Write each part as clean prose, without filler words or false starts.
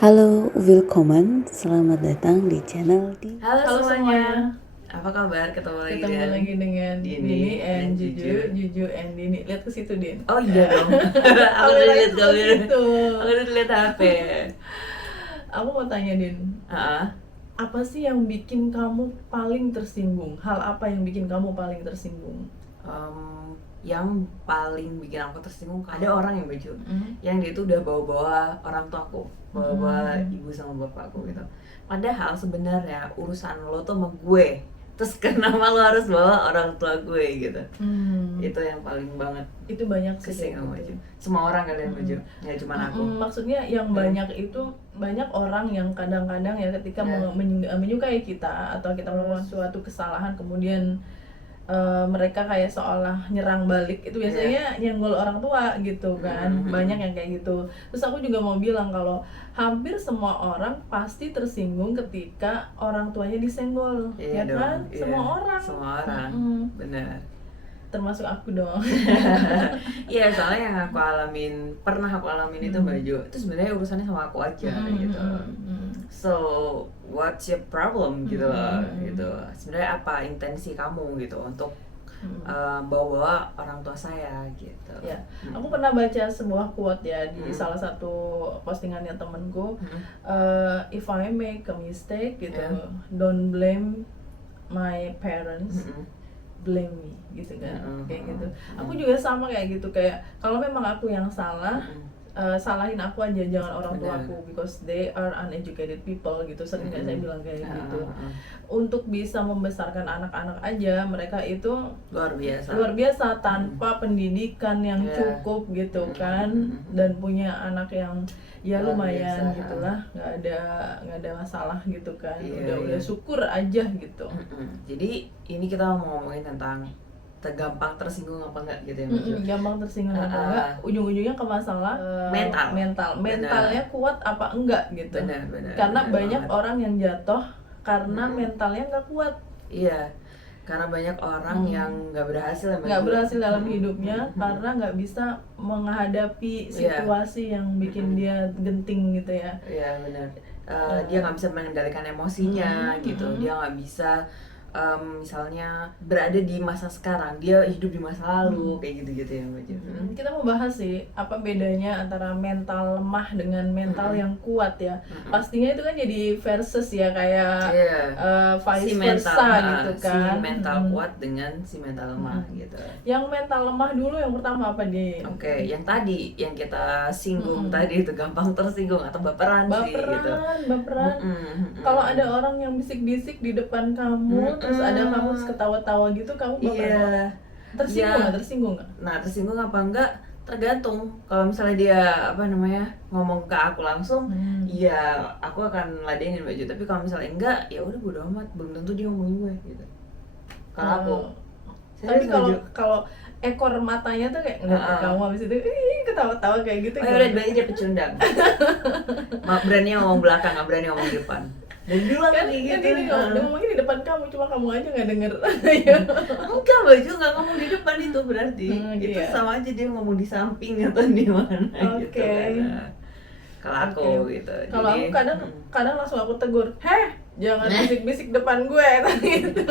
Halo, willkommen. Selamat datang di channel di Halo semuanya. Apa kabar? Ketemu lagi dengan Dini Dini and and Juju, Juju. Juju and Dini. Lihat ke situ, Din. Oh iya dong. Aku udah Kamera lihat itu ke kamera. situ. Aku udah lihat HP. Aku mau tanya, Din. Heeh. Apa sih yang bikin kamu paling tersinggung? Hal apa yang bikin kamu paling tersinggung? Yang paling bikin aku tersinggung ada orang yang baju yang dia tuh udah bawa-bawa orang tua aku, bawa-bawa ibu sama bapakku gitu. Padahal sebenarnya urusan lo tuh sama gue. Terus kenapa lo harus bawa orang tua gue gitu? Itu yang paling banget Itu banyak sih kesing kayak sama gitu. baju. Semua orang kalian baju, nggak cuma aku. Maksudnya yang banyak itu banyak orang yang kadang-kadang ya ketika menyukai kita atau kita melakukan suatu kesalahan kemudian mereka kayak seolah nyerang balik itu biasanya nyenggol orang tua gitu kan. Banyak yang kayak gitu. Terus aku juga mau bilang kalau hampir semua orang pasti tersinggung ketika orang tuanya disenggol, ya dong, kan? iya. Semua orang. Semua orang, benar. Termasuk aku dong. Iya, soalnya yang pernah aku alamin itu baju itu sebenarnya urusannya sama aku aja gitu. So what's your problem gitu loh, gitu. Sebenarnya apa intensi kamu gitu untuk bawa orang tua saya gitu. Ya, aku pernah baca sebuah quote ya di salah satu postingannya temenku. If I make a mistake gitu, don't blame my parents, blame me gitu kan. Kayak gitu. Aku juga sama kayak gitu, kayak kalau memang aku yang salah, salahin aku aja, jangan orang tua aku, because they are uneducated people gitu. Sering kan saya bilang kayak gitu. Untuk bisa membesarkan anak-anak aja, mereka itu luar biasa tanpa pendidikan yang cukup gitu kan, dan punya anak yang ya luar lumayan biasa. gitulah, nggak ada masalah gitu kan. Iya, udah syukur aja gitu. Jadi ini kita mau ngomongin tentang gampang tersinggung apa enggak gitu ya, Mbak Jo? Gampang tersinggung apa enggak, ujung-ujungnya ke masalah mentalnya kuat apa enggak gitu. Benar, Karena benar banyak banget. orang yang jatuh karena mentalnya nggak kuat, Iya, karena banyak orang yang nggak berhasil dalam hidupnya karena nggak bisa menghadapi situasi yang bikin dia genting gitu ya. Iya benar. Dia nggak bisa mengendalikan emosinya gitu. Dia nggak bisa misalnya berada di masa sekarang, dia hidup di masa lalu kayak gitu-gitu ya Mbak Jo. Kita mau bahas sih apa bedanya antara mental lemah dengan mental yang kuat ya. Pastinya itu kan jadi versus ya, kayak vice versa gitu kan. Si mental kuat dengan si mental lemah gitu. Yang mental lemah dulu yang pertama apa nih? Oke, yang tadi yang kita singgung tadi itu gampang tersinggung atau baperan sih gitu. Baperan. Kalau ada orang yang bisik-bisik di depan kamu, terus ada kamu ketawa-tawa gitu, kamu bakal tersinggung nggak? Nah, tersinggung apa enggak tergantung. Kalau misalnya dia ngomong ke aku langsung, ya aku akan ladenin baju. Tapi kalau misalnya enggak, ya udah bodo amat, belum tentu dia ngomongin gue gitu. Kalau aku. Tapi kalau ekor matanya tuh kayak ngeliat kamu habis itu ketawa-tawa kayak gitu. Oh ya udah, berarti dia pecundang. Berani ngomong belakang, nggak berani ngomong depan. Dan bilang kan gitu. Dia ngomongin di depan kamu, cuma kamu aja nggak denger. Enggak, baju nggak ngomong di depan itu berarti. Itu sama aja dia ngomong di samping atau di mana gitu kan. Kalau aku gitu. Kalau aku kadang langsung aku tegur, jangan bisik-bisik depan gue gitu.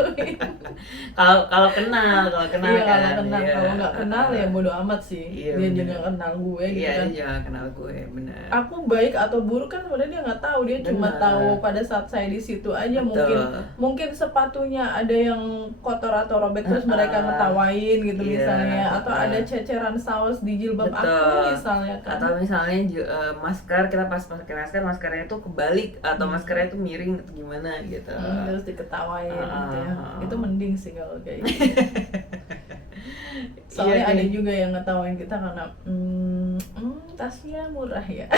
Kalau kenal Kalau nggak kenal ya bodo amat sih. Dia juga kenal gue gitu kan. Dia juga kenal gue, benar. Aku baik atau buruk kan sebenarnya dia nggak tahu, dia cuma tahu pada saat saya di situ aja. Mungkin sepatunya ada yang kotor atau robek terus mereka ngetawain gitu misalnya, atau ada ceceran saus di jilbab aku misalnya kan. Atau misalnya masker, kita pas pakai masker, maskernya itu kebalik atau maskernya itu miring atau gimana gitu. Terus diketawain gitu ya. Itu mending sih kalau kayak gitu. Soalnya ada juga yang ngetawain kita karena tasnya murah ya.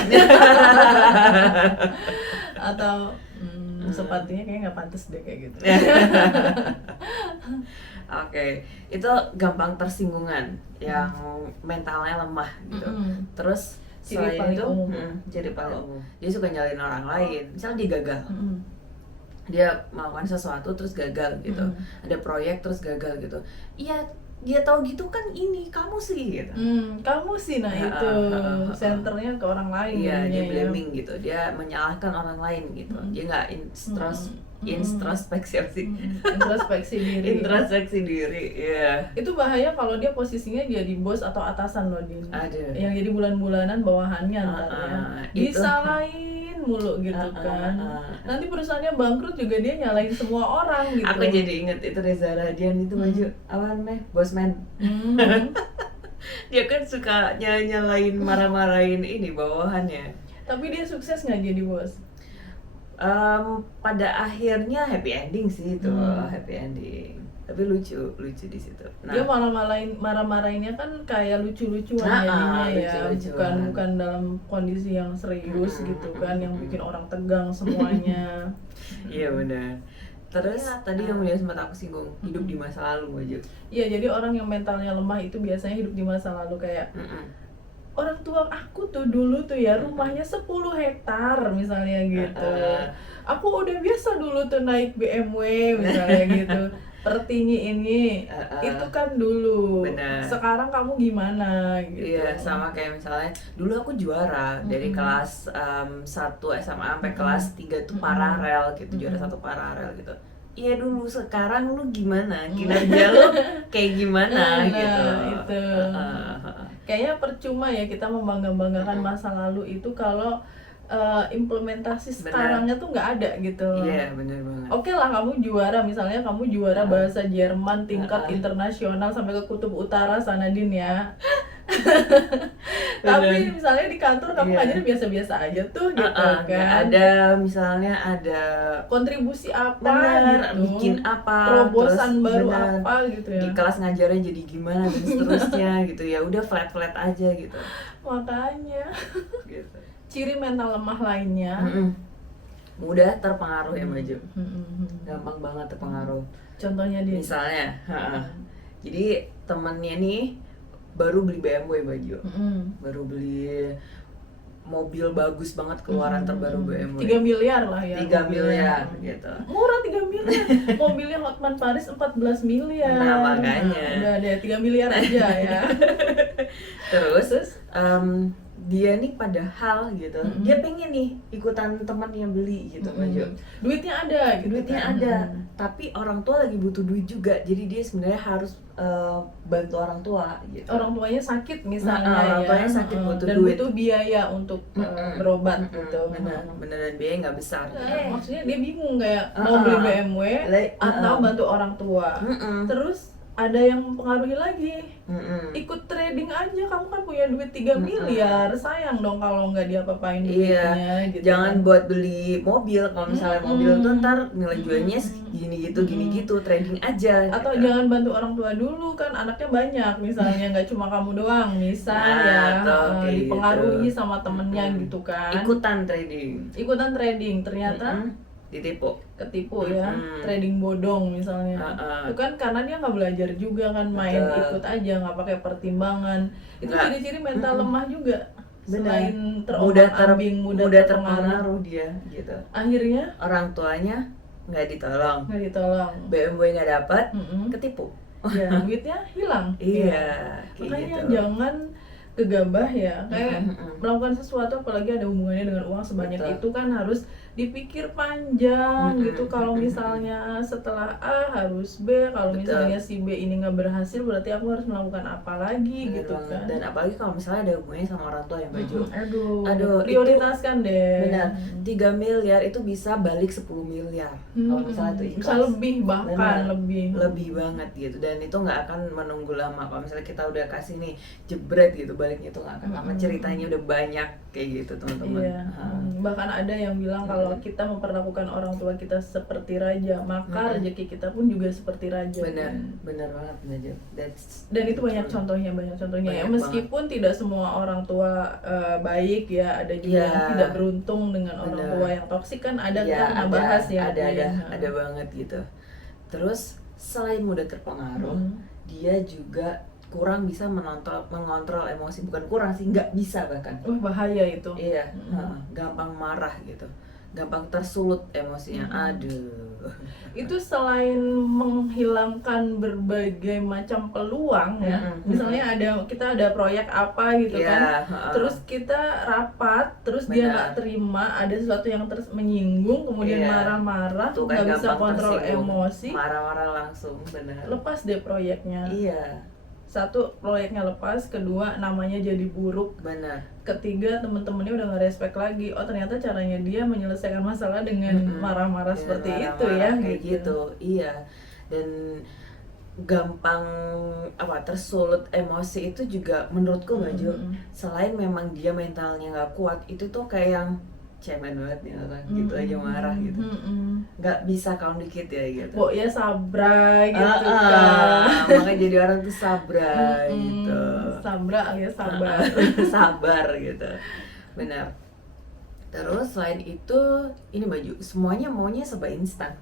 Atau sepatunya kayaknya nggak pantas deh kayak gitu. Oke, itu gampang tersinggungan, yang mentalnya lemah gitu. Terus selain itu, jadi paling umum, dia suka nyalain orang lain. Misalnya dia gagal, dia melakukan sesuatu terus gagal gitu, ada proyek terus gagal gitu. Iya, dia tahu gitu kan ini kamu sih gitu. Kamu sih, nah itu senternya ke orang lain. Iya, dia ya. blaming gitu, dia menyalahkan orang lain gitu. Dia nggak introspeksi sih. Introspeksi diri. Introspeksi diri, iya. Itu bahaya kalau dia posisinya jadi bos atau atasan loh, Din. Aduh. Yang jadi bulan-bulanan bawahannya ntar ya. Itu. Disalahin mulu gitu kan. Nanti perusahaannya bangkrut juga dia nyalahin semua orang gitu. Aku jadi inget itu Reza Radian itu baju apa namanya, Bosman. Dia kan suka nyalain marah-marahin ini bawahannya. Tapi dia sukses nggak jadi bos? Pada akhirnya happy ending sih itu, happy ending. Tapi lucu di situ. Nah, Dia marah-marahinnya kan kayak lucu-lucuan jadinya ya, bukan dalam kondisi yang serius gitu kan, yang bikin orang tegang semuanya. Iya benar. Terus tadi yang dia sempat aku singgung, hidup di masa lalu aja. Iya, jadi orang yang mentalnya lemah itu biasanya hidup di masa lalu kayak orang tua aku tuh dulu tuh ya rumahnya 10 hektar misalnya gitu. Aku udah biasa dulu tuh naik BMW misalnya gitu. Pertinggi ini itu kan dulu. Benar. Sekarang kamu gimana gitu. Iya, sama kayak misalnya dulu aku juara dari kelas 1 SMA sampai kelas 3 tuh paralel gitu, juara 1 paralel gitu. Iya dulu, sekarang lu gimana? Kinerja lu kayak gimana gitu. Itu. Kayaknya percuma ya kita membangga-banggakan masa lalu itu kalau implementasi sekarangnya tuh nggak ada gitu. Iya, benar banget. Oke lah kamu juara, misalnya kamu juara bahasa Jerman tingkat internasional sampai ke kutub utara sana, Din ya. Tapi misalnya di kantor kamu ngajarnya biasa-biasa aja tuh gitu kan. Nggak ada, misalnya ada kontribusi apa bener, gitu. bikin apa, terobosan terus baru bener, apa gitu ya. di kelas ngajarnya jadi gimana dan seterusnya gitu ya, udah flat aja gitu. Makanya Gitu. ciri mental lemah lainnya mudah terpengaruh ya Maju. Gampang banget terpengaruh. Contohnya dia Misalnya, jadi temennya nih baru beli BMW Baju, baru beli mobil bagus banget keluaran terbaru BMW. 3 miliar lah ya. 3 miliar gitu. Murah 3 miliar. Mobilnya Hotman Paris 14 miliar. Nah, makanya. Udah deh 3 miliar aja ya. Terus dia nih padahal gitu, dia pengen nih ikutan temannya beli gitu Maju. Duitnya ada, gitu Duitnya kan. ada, tapi orang tua lagi butuh duit juga, jadi dia sebenarnya harus bantu orang tua gitu. Orang tuanya sakit misalnya orang ya. tuanya sakit butuh dan duit. butuh biaya untuk berobat gitu. Beneran biaya nggak besar. Maksudnya dia bingung kayak mau beli BMW atau bantu orang tua. Terus ada yang mempengaruhi lagi. Ikut trading aja, kamu kan punya duit 3 miliar. Sayang dong kalau nggak diapa-apain duitnya gitu. Jangan buat beli mobil, kalau misalnya mobil tuh ntar nilai jualnya gini gitu, trading aja. Atau gitu. jangan bantu orang tua dulu, kan anaknya banyak misalnya, nggak cuma kamu doang misal ya, dipengaruhi gitu sama temennya gitu kan. Ikutan trading ternyata ketipu ya, trading bodong misalnya. Itu kan karena dia nggak belajar juga kan, main ikut aja nggak pakai pertimbangan. Itu ciri-ciri mental lemah juga. Selain terombang-ambing, mudah terpengaruh dia gitu. Akhirnya orang tuanya nggak ditolong, BMW nggak dapat, ketipu. Ya, duitnya hilang. Iya, makanya gitu. jangan gegabah ya, kayak melakukan sesuatu apalagi ada hubungannya dengan uang sebanyak itu kan harus dipikir panjang gitu. Kalau misalnya setelah A harus B, kalau misalnya si B ini nggak berhasil berarti aku harus melakukan apa lagi gitu kan. Dan apalagi kalau misalnya ada hubungannya sama orang tua yang Baju. Aduh, prioritaskan deh. Benar, 3 miliar itu bisa balik 10 miliar kalau misalnya itu ikhlas. Bisa lebih, bahkan lebih banget gitu. Dan itu nggak akan menunggu lama. Kalau misalnya kita udah kasih nih jebret gitu, baliknya itu nggak akan lama. Ceritanya udah banyak kayak gitu teman-teman. Iya. Bahkan ada yang bilang kalau kita memperlakukan orang tua kita seperti raja, maka rezeki kita pun juga seperti raja. Benar banget Najib. Dan itu banyak contohnya ya. Meskipun tidak semua orang tua baik ya, ada juga yang tidak beruntung dengan orang tua yang toksik kan ada. Kita bahas ya. Ada banget gitu. Terus selain mudah terpengaruh, dia juga kurang bisa mengontrol emosi. Bukan kurang sih, nggak bisa bahkan. Bahaya itu. Iya, gampang marah gitu, gampang tersulut emosinya. Aduh, itu selain menghilangkan berbagai macam peluang ya, misalnya kita ada proyek apa gitu kan, terus kita rapat, terus dia nggak terima, ada sesuatu yang menyinggung, kemudian marah-marah, nggak bisa kontrol emosi, marah-marah langsung, benar. Lepas deh proyeknya. Iya. Satu, proyeknya lepas, kedua namanya jadi buruk, benar. Ketiga, temen-temennya udah nggak respect lagi. Oh ternyata caranya dia menyelesaikan masalah dengan marah-marah seperti itu ya, kayak gitu. Iya. Dan gampang tersulut emosi itu juga menurutku Baju. Selain memang dia mentalnya nggak kuat, itu tuh kayak yang cemen banget nih orang, gitu aja marah gitu. Nggak bisa calm dikit ya gitu. Kok ya sabra gitu kan. Makanya jadi orang tuh sabra gitu. Sabra alias sabar. Sabar gitu. Benar. Terus selain itu, ini Baju, semuanya maunya serba instan.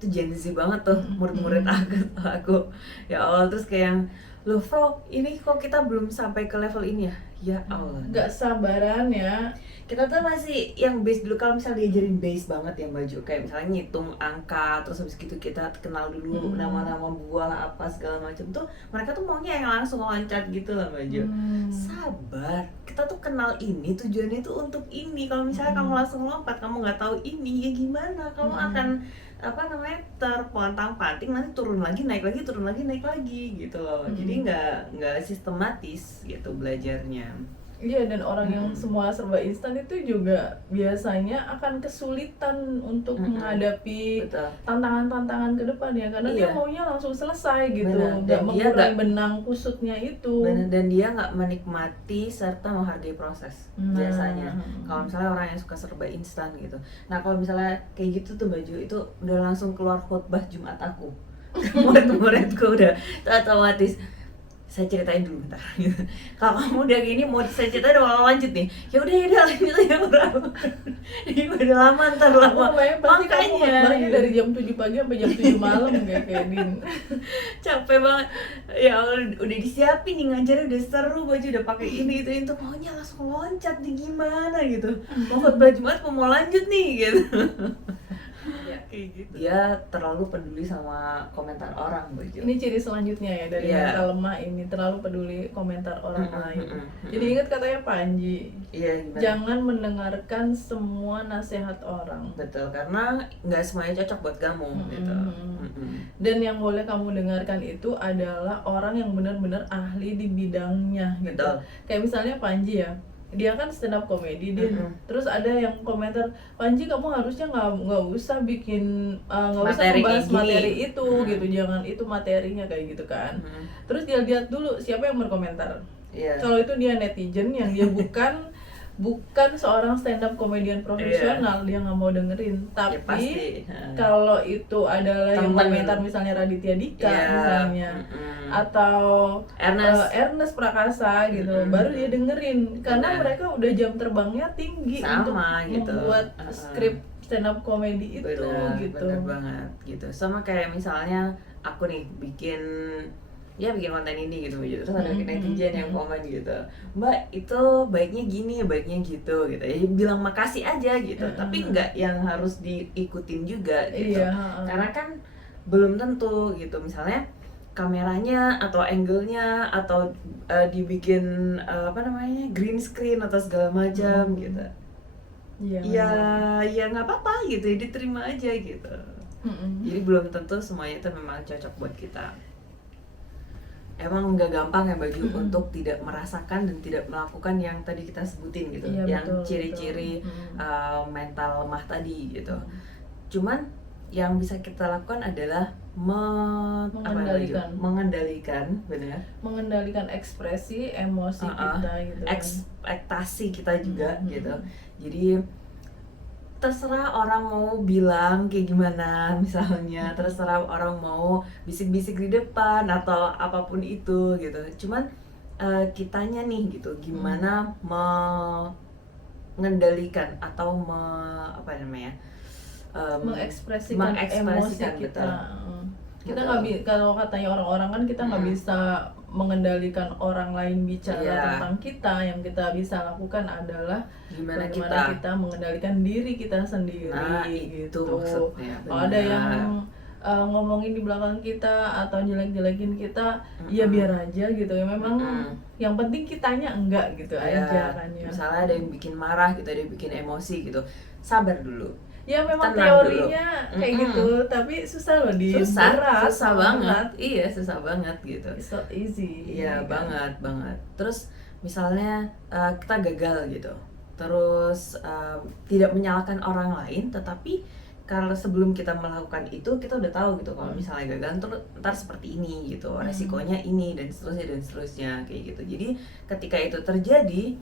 Itu Gen Z banget tuh, murid-murid aku. Ya Allah, terus kayak yang, loh Fro, ini kok kita belum sampai ke level ini ya? Ya Allah. Gak sabaran ya. Kita tuh masih yang base dulu, kalau misalnya diajarin base banget ya Baju, kayak misalnya ngitung angka, terus habis gitu kita kenal dulu nama-nama buah apa segala macam tuh, mereka tuh maunya yang langsung loncat gitu lah Baju. Sabar, kita tuh kenal ini, tujuannya itu untuk ini. Kalau misalnya kamu langsung lompat, kamu nggak tahu ini, ya gimana? Kamu akan terpontang-panting, nanti turun lagi, naik lagi, turun lagi, naik lagi gitu loh. Jadi nggak sistematis gitu belajarnya. Iya, dan orang yang semua serba instan itu juga biasanya akan kesulitan untuk menghadapi tantangan-tantangan ke depan ya, karena dia maunya langsung selesai gitu, nggak mengurai benang kusutnya itu. Bener, dan dia nggak menikmati serta menghargai proses biasanya. Kalau misalnya orang yang suka serba instan gitu. Nah kalau misalnya kayak gitu tuh Baju, itu udah langsung keluar khotbah Jumat aku. Murid-muridku udah otomatis, saya ceritain dulu bentar gitu. Kalau kamu udah gini mau saya ceritain udah lanjut nih, ya udah lanjut ya bro. Ini udah lama, ntar lama. Pasti kamu khotbahnya dari jam 7 pagi sampai jam 7 malam kayak Din. Capek banget. Ya Allah, udah disiapin nih ngajarnya, udah seru, Baju udah pakai ini itu maunya langsung loncat nih, gimana gitu. Mau khotbah Jumat mau lanjut nih gitu. Ya, kayak gitu. Dia terlalu peduli sama komentar orang Baju. Ini ciri selanjutnya ya dari mental lemah ini, terlalu peduli komentar orang lain. Jadi ingat katanya Panji, jangan mendengarkan semua nasihat orang. Betul, karena nggak semuanya cocok buat kamu gitu. Dan yang boleh kamu dengarkan itu adalah orang yang benar-benar ahli di bidangnya gitu. Betul. Kayak misalnya Panji ya, dia kan stand up comedy dia, terus ada yang komentar, Panji kamu harusnya nggak usah bikin nggak usah membahas materi itu gitu, jangan itu materinya kayak gitu kan. Terus dia lihat dulu siapa yang berkomentar. Kalau itu dia netizen yang dia bukan seorang stand up comedian profesional, dia nggak mau dengerin. Tapi kalau itu adalah yang komentar misalnya Raditya Dika misalnya, atau Ernest Prakasa gitu, baru dia dengerin, karena mereka udah jam terbangnya tinggi untuk gitu, membuat skrip stand up comedy itu gitu. Bener banget gitu. Sama kayak misalnya aku nih bikin konten ini gitu, terus ada netizen yang komen gitu, Mbak itu baiknya gini, baiknya gitu ya bilang makasih aja gitu, tapi nggak yang harus diikutin juga gitu. Karena kan belum tentu gitu, misalnya kameranya atau angle-nya atau dibikin green screen atau segala macam gitu. Ya nggak apa-apa gitu, diterima aja gitu. Jadi belum tentu semuanya itu memang cocok buat kita. Emang nggak gampang ya Baju untuk tidak merasakan dan tidak melakukan yang tadi kita sebutin gitu, yang ciri-ciri mental lemah tadi gitu. Cuman yang bisa kita lakukan adalah mengendalikan ekspresi emosi kita gitu, ekspektasi kita juga gitu. Jadi terserah orang mau bilang kayak gimana, misalnya terserah orang mau bisik-bisik di depan atau apapun itu gitu. Cuman kitanya nih gitu, gimana mengendalikan atau mengekspresikan emosi kita. Kita nggak kalau katanya orang-orang kan kita nggak bisa mengendalikan orang lain bicara Iya. tentang kita. Yang kita bisa lakukan adalah Gimana bagaimana kita mengendalikan diri kita sendiri. Nah, itu gitu. maksudnya, Kalau ada benar. yang ngomongin di belakang kita atau jelek-jelekin kita, ya biar aja gitu ya. Memang yang penting kitanya enggak gitu Ya, aja kan ya. misalnya ada yang bikin marah gitu, ada yang bikin emosi gitu, sabar dulu. Ya memang Tenang teorinya dulu. kayak gitu, tapi susah loh di Susah berat, banget. Iya, susah banget gitu. It's not easy. Iya, kan? banget. Terus misalnya kita gagal gitu, terus tidak menyalahkan orang lain, tetapi kalau sebelum kita melakukan itu kita udah tahu gitu kalau misalnya gagal ntar seperti ini gitu, resikonya ini dan seterusnya kayak gitu. Jadi ketika itu terjadi,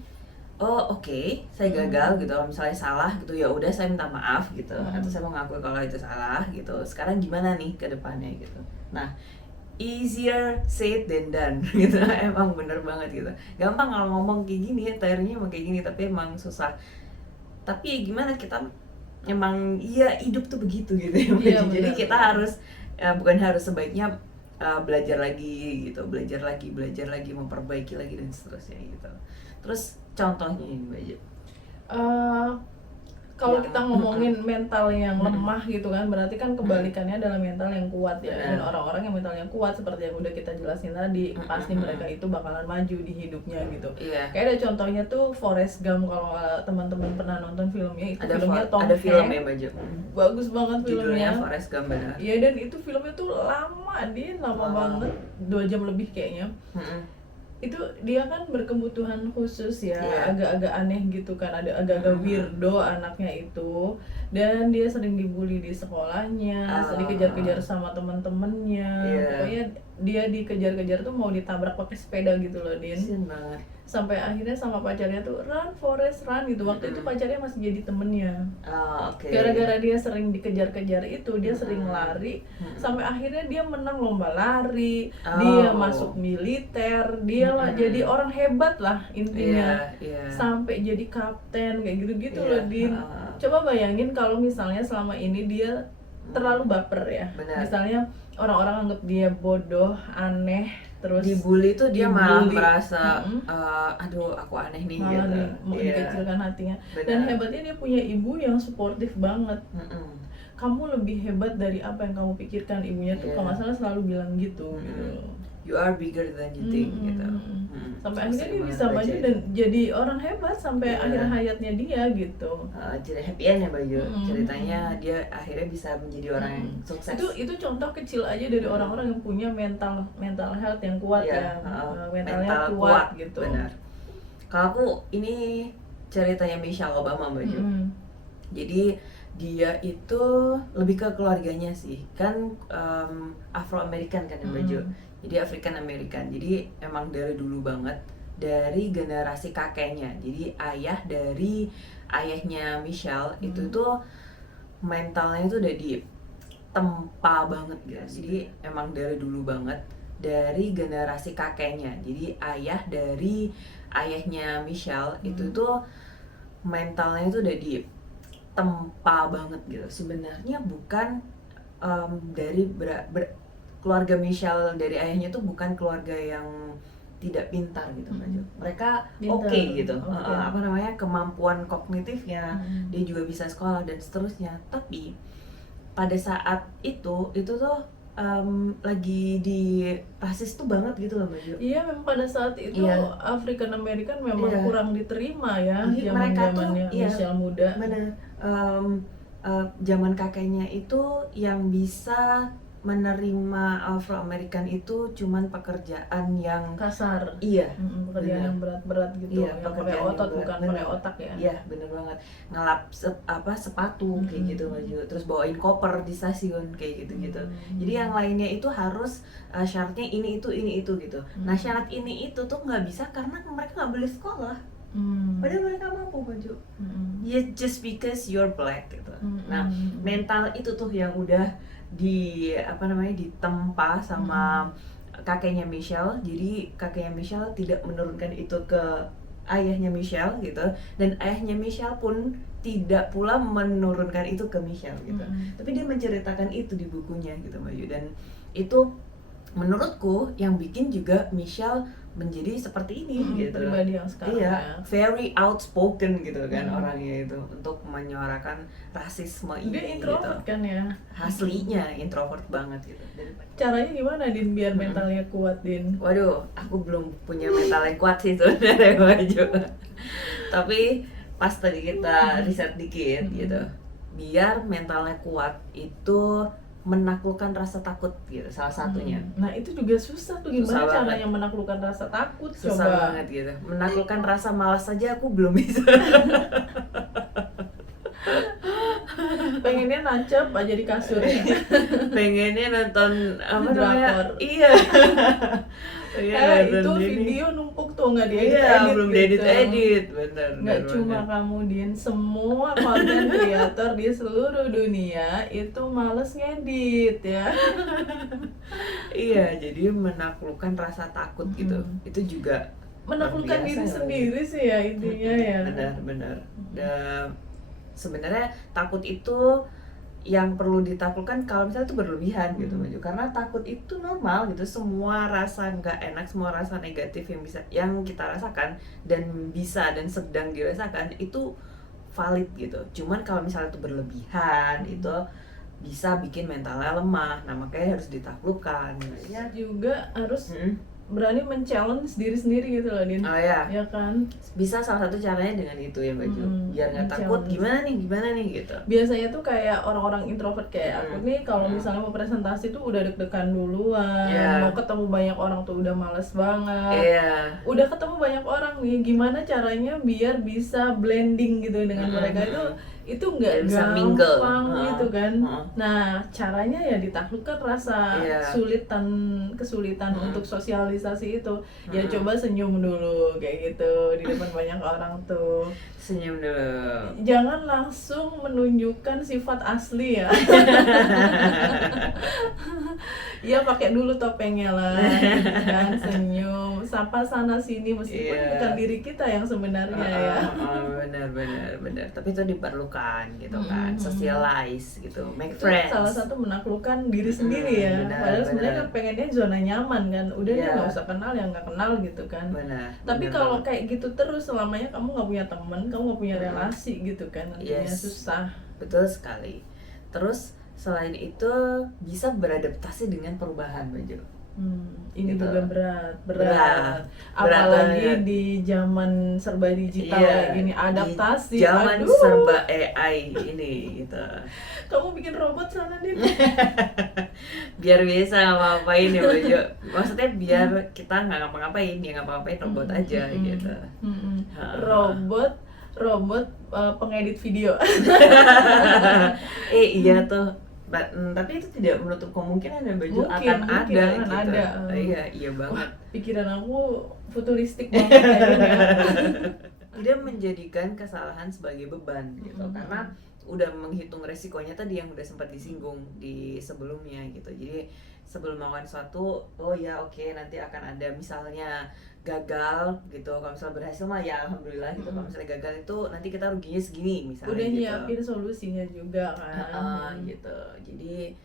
oh oke, saya gagal gitu, kalau misalnya salah gitu ya udah saya minta maaf gitu, atau saya mengakui kalau itu salah gitu. Sekarang gimana nih ke depannya gitu. Nah, easier said than done gitu. Emang bener banget gitu. Gampang kalau ngomong kayak gini, teorinya emang kayak gini, tapi emang susah. Tapi gimana kita emang iya hidup tuh begitu gitu ya. Iya, Jadi benar, kita benar. harus bukan harus, sebaiknya belajar lagi gitu, belajar lagi, memperbaiki lagi dan seterusnya gitu. Terus contohnya ini Mbak Jo. Kalau Yang- kita ngomongin mental yang lemah gitu kan, berarti kan kebalikannya adalah mental yang kuat ya. Dan Benar. orang-orang yang mentalnya kuat seperti yang udah kita jelasin tadi, pasti mereka itu bakalan maju di hidupnya gitu. Iya. Kayak ada contohnya tuh Forrest Gump, kalau teman-teman pernah nonton filmnya, itu Ada filmnya Tom ada film Hanks. ya Mbak Jo. Bagus banget Judulnya filmnya. Forrest Gump, benar. Iya, dan itu filmnya tuh lama, lama banget, 2 jam lebih kayaknya. Itu dia kan berkebutuhan khusus ya, Iya. agak-agak aneh gitu kan, ada agak-agak weirdo anaknya itu, dan dia sering dibully di sekolahnya, sering dikejar-kejar sama teman-temannya. Iya. Pokoknya dia dikejar-kejar tuh mau ditabrak pakai sepeda gitu loh, Din. Kasian banget. Sampai akhirnya sama pacarnya tuh run Forest run gitu. Waktu itu pacarnya masih jadi temennya. Oke. Gara-gara dia sering dikejar-kejar itu, dia sering lari, sampai akhirnya dia menang lomba lari, dia masuk militer, dia lah jadi orang hebat lah intinya. Iya. Sampai jadi kapten kayak gitu-gitu Iya, loh, Din. Coba bayangin kalau misalnya selama ini dia terlalu baper ya. Benar. Misalnya orang-orang anggap dia bodoh, aneh, terus Dibully tuh dia malah dibully. merasa aduh aku aneh nih malah gitu. mau Iya. dikecilkan hatinya. Benar. Dan hebatnya dia punya ibu yang suportif banget. Kamu lebih hebat dari apa yang kamu pikirkan, ibunya tuh Iya. kalau nggak salah selalu bilang gitu. gitu. You are bigger than you think gitu. Sampai akhirnya dia bisa maju dan jadi orang hebat sampai Iya. akhir hayatnya dia gitu. Jadi happy end ya Mbak Jo. Ceritanya dia akhirnya bisa menjadi orang yang sukses. Itu contoh kecil aja dari orang-orang yang punya mental health yang kuat Iya, ya. Mentalnya kuat gitu. Benar. Kalau aku ini ceritanya Michelle Obama Mbak Jo. Jadi dia itu lebih ke keluarganya sih, kan Afro American kan ya Mbak Jo. Jadi African American. Jadi emang dari dulu banget, dari generasi kakeknya. Jadi ayahnya Michelle itu tuh mentalnya itu udah ditempa banget gitu. Jadi emang dari dulu banget, dari generasi kakeknya. Jadi ayahnya Michelle itu tuh mentalnya itu udah ditempa banget gitu. Sebenarnya bukan dari keluarga Michelle, dari ayahnya tuh bukan keluarga yang tidak pintar gitu Mbak Jo. Mereka Pintar, oke gitu. oke. Apa namanya, kemampuan kognitifnya, dia juga bisa sekolah dan seterusnya. Tapi pada saat itu tuh lagi di rasis tuh banget gitu loh Mbak Jo. Iya, memang pada saat itu Iya. African American memang Iya. kurang diterima ya, Jadi mereka tuh, zaman-zamannya iya, Michelle muda. Bener. Zaman kakeknya itu yang bisa menerima Afro American itu cuman pekerjaan yang Kasar. iya, Pekerjaan benar. yang berat-berat gitu, Iya, yang pakai pekerjaan otot yang bukan berat, pakai benar. otak ya. Iya, bener banget. Ngelap sepatu kayak gitu Mbak Jo. Terus bawain koper di stasiun kayak gitu-gitu. Jadi yang lainnya itu harus syaratnya ini itu gitu. Nah, syarat ini itu tuh nggak bisa karena mereka nggak boleh sekolah. Padahal mereka mampu Mbak Jo. Yeah, just because you're black gitu. Nah, mental itu tuh yang udah ditempa sama kakeknya Michelle. Jadi kakeknya Michelle tidak menurunkan itu ke ayahnya Michelle gitu, dan ayahnya Michelle pun tidak pula menurunkan itu ke Michelle gitu. Tapi dia menceritakan itu di bukunya gitu Mbak Yu, dan itu menurutku yang bikin juga Michelle menjadi seperti ini gitu. Pribadi yang sekarang Iya, ya. very outspoken gitu kan orangnya itu untuk menyuarakan rasisme Dia ini introvert gitu. kan ya. Aslinya introvert banget gitu. Dan Caranya gimana Din biar mentalnya kuat Din? waduh, aku belum punya mental yang kuat sih sebenarnya Baju. Tapi pas tadi kita riset dikit gitu, biar mentalnya kuat itu menaklukkan rasa takut gitu salah satunya. Nah itu juga susah tuh, gimana Susah caranya menaklukkan rasa takut? Susah Coba. banget gitu. Menaklukkan rasa malas saja aku belum bisa. Pengennya nancep aja di kasur ya. Pengennya nonton apa Drakor. namanya? Iya. Iya, Itu nonton ini. video numpuk tuh nggak diedit Iya, belum gitu. diedit, benar. Nggak benar cuma banget. kamu Din, semua konten kreator di seluruh dunia itu males ngedit ya. Iya, jadi menaklukkan rasa takut gitu. Itu juga Menaklukkan luar biasa diri ya, sendiri sih ya intinya ya. Benar. Dan sebenarnya takut itu yang perlu ditaklukkan kalau misalnya itu berlebihan gitu Maju. Karena takut itu normal gitu, semua rasa nggak enak, semua rasa negatif yang kita rasakan dan bisa dan sedang dirasakan itu valid gitu. Cuman kalau misalnya itu berlebihan itu bisa bikin mentalnya lemah. Nah, makanya harus ditaklukkan. Ya juga harus berani men-challenge diri sendiri gitu loh Din. Oh ya, Ya kan? bisa salah satu caranya dengan itu ya Baju. Biar nggak takut gimana nih gitu. Biasanya tuh kayak orang-orang introvert kayak aku nih, kalau misalnya mau presentasi tuh udah deg-degan duluan, mau ketemu banyak orang tuh udah males banget. Udah ketemu banyak orang nih, gimana caranya biar bisa blending gitu dengan mereka itu nggak bisa mingle. gampang gitu kan. Nah caranya ya ditaklukkan rasa kesulitan untuk sosialisasi itu. Ya coba senyum dulu kayak gitu di depan banyak orang tuh. Senyum dulu. Jangan langsung menunjukkan sifat asli ya. Ya pakai dulu topengnya lah, gitu kan, senyum, sapa sana sini meskipun bukan diri kita yang sebenarnya ya. Benar. Tapi itu diperlukan gitu kan, socialize gitu, make friends. Salah satu menaklukkan diri sendiri ya. Padahal sebenarnya kan pengennya zona nyaman kan, udah dia nggak usah kenal yang nggak kenal gitu kan. Tapi kalau kayak gitu terus selamanya kamu nggak punya teman, kamu nggak punya relasi gitu kan, nantinya susah. Betul sekali. Terus selain itu bisa beradaptasi dengan perubahan Baju. Ini gitu. juga berat. Apalagi di zaman serba digital kayak gini, adaptasi. Zaman serba AI ini gitu. Kamu bikin robot sana Din. Biar bisa ngapa-ngapain ya Baju. Maksudnya biar kita nggak ngapa-ngapain, ya ngapa-ngapain robot aja gitu. Robot pengedit video. Iya tuh. Tapi itu tidak menutup kemungkinan ya Baju akan ada gitu. Iya banget. Pikiran aku futuristik banget kayaknya. Tidak menjadikan kesalahan sebagai beban gitu, karena udah menghitung resikonya tadi yang udah sempat disinggung di sebelumnya gitu. Jadi sebelum melakukan sesuatu, nanti akan ada misalnya gagal gitu. Kalau misalnya berhasil mah ya alhamdulillah gitu. Kalau misalnya gagal itu nanti kita ruginya segini misalnya. Udah gitu. nyiapin solusinya juga kan. Gitu. Jadi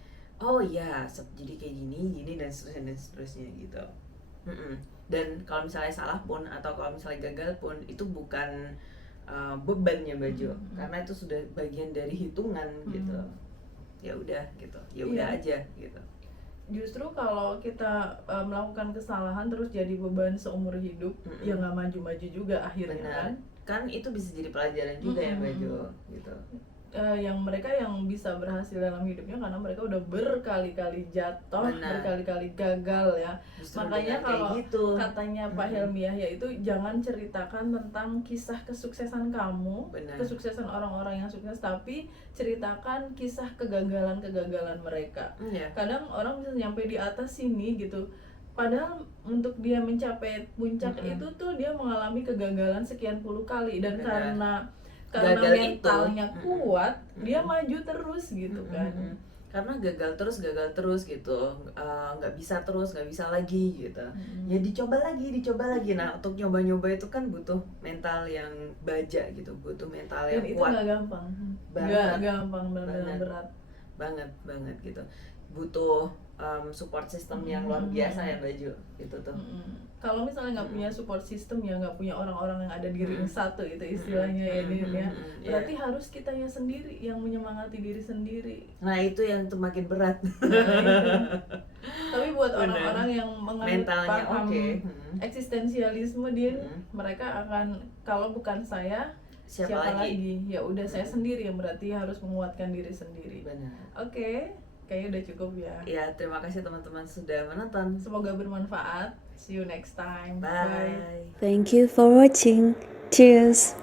jadi kayak gini dan seterusnya gitu. Dan kalau misalnya salah pun atau kalau misalnya gagal pun itu bukan bebannya Baju, karena itu sudah bagian dari hitungan gitu. Ya udah gitu. Ya udah aja gitu. Justru kalau kita melakukan kesalahan terus jadi beban seumur hidup, ya nggak maju-maju juga akhirnya. Kan itu bisa jadi pelajaran juga ya Baju gitu. Yang mereka yang bisa berhasil dalam hidupnya karena mereka udah berkali-kali jatuh, berkali-kali gagal ya. Justru makanya kalau gitu. Katanya Pak Helmi Yahya itu jangan ceritakan tentang kisah kesuksesan kamu, kesuksesan orang-orang yang sukses, tapi ceritakan kisah kegagalan mereka. Kadang orang bisa nyampe di atas sini gitu, padahal untuk dia mencapai puncak itu tuh dia mengalami kegagalan sekian puluh kali, dan karena mentalnya kuat, dia maju terus gitu kan. Karena gagal terus gitu, nggak bisa lagi gitu. Ya dicoba lagi. Nah, untuk nyoba itu kan butuh mental yang baja gitu, butuh mental yang kuat. Dan itu nggak gampang, nggak gampang, benar-benar berat banget gitu. Butuh support system yang luar biasa ya Baju itu tuh. Kalau misalnya nggak punya support system ya, nggak punya orang-orang yang ada di ring satu itu istilahnya ya Din ya, berarti harus kitanya sendiri yang menyemangati diri sendiri. Nah itu yang makin berat. Tapi buat orang-orang yang menganut mentalnya paham oke. eksistensialisme Din, mereka akan, kalau bukan saya siapa lagi? Ya udah saya sendiri yang berarti harus menguatkan diri sendiri. Benar. Oke, kayaknya udah cukup ya. Ya, terima kasih teman-teman sudah menonton. Semoga bermanfaat. See you next time. Bye. Thank you for watching. Cheers.